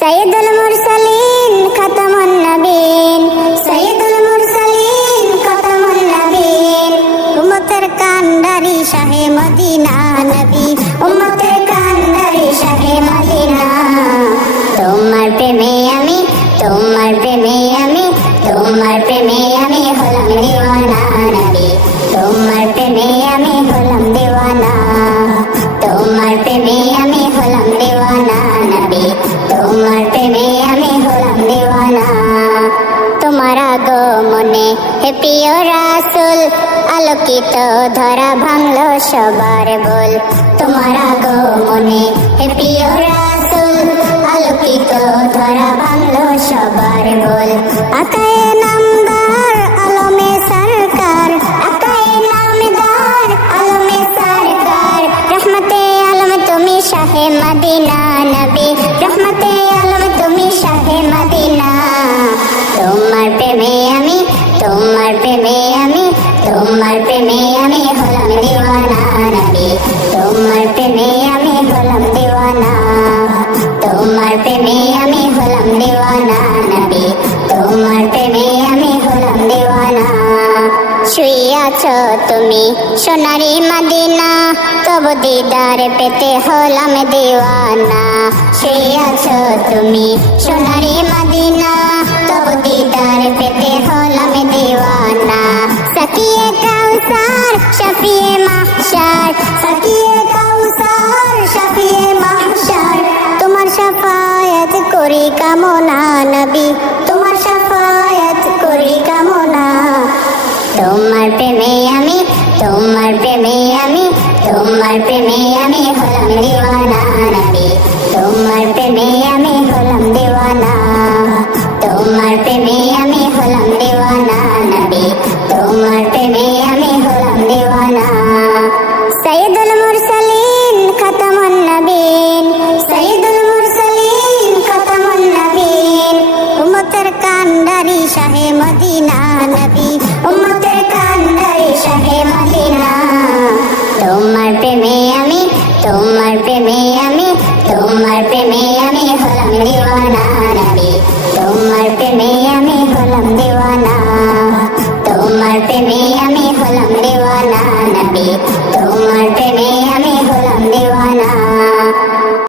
সৈয়দুল মুরসালিন খাতামুন নবীন, সৈয়দুল মুরসালিন খাতামুন নবীন, উম্মতের কান্ডারি শাহে মদিনা নবী, উম্মতের কান্ডারি শাহে মদিনা। তোমার প্রেমে আমি, তোমার প্রেমে আমি, তোমার প্রেমে আমি হলাম দিওয়ানা নবী, তোমার প্রেমে আমি হলাম দিওয়ানা, তোমার প্রেমে আমি হলাম দিওয়ানা নবী, তোমার প্রেমে আমি হলাম দিওয়ানা। তোমার আগমনে হে প্রিয় রাসূল, আলোকিত ধরা ভাঙলো সবার বল। তোমার আগমনে হে প্রিয় রাসূল, আলোকিত ধরা ভাঙলো সবার বল। আকায়ে নামদার আলমে সরকার, আকায়ে নামদার আলমে সরকার, রহমতে আলম তুমি শাহে মদিনা নবী, রহমতে আলম তুমি শাহে মদিনা। তোমার প্রেমে আমি, তোমার প্রেমে আমি, তোমার প্রেমে আমি হলাম দিওয়ানা নবী, তোমার প্রেমে আমি হলাম দিওয়ানা, তোমার প্রেমে আমি হলাম দিওয়ানা নবী, তোমার প্রেমে আমি হলাম দিওয়ানা। শুয়ে আছো তুমি সোনারি মদিনা, তবু দিদার পেতে হলাম দিওয়ানা। শুয়ে আছো তুমি সোনারি মদিনা, তবু দিদার পেতে হলাম দিওয়ানা। সাকিয়ে কাউসার শাফিয়ে মাহশার, সাকিয়ে কাউসার শাফিয়ে মাহশার, তোমার শাফায়াত করি কামনা নবী, তোমার শাফায়াত করি কামনা। তোমার প্রেমে আমি, তোমার প্রেমে আমি, তোমার প্রেমে আমি হলাম দিওয়ানা নবী, তোমার প্রেমে আমি হলাম দিওয়ানা, তোমার প্রেমে আমি হলাম দিওয়ানা নবী, তোমার প্রেমে আমি হলাম দিওয়ানা। সৈয়দুল মুরসালিন খাতামুন নবীন, সৈয়দুল মুরসালিন খাতামুন নবীন, উম্মতের কান্ডারি শাহে মদিনা নবী,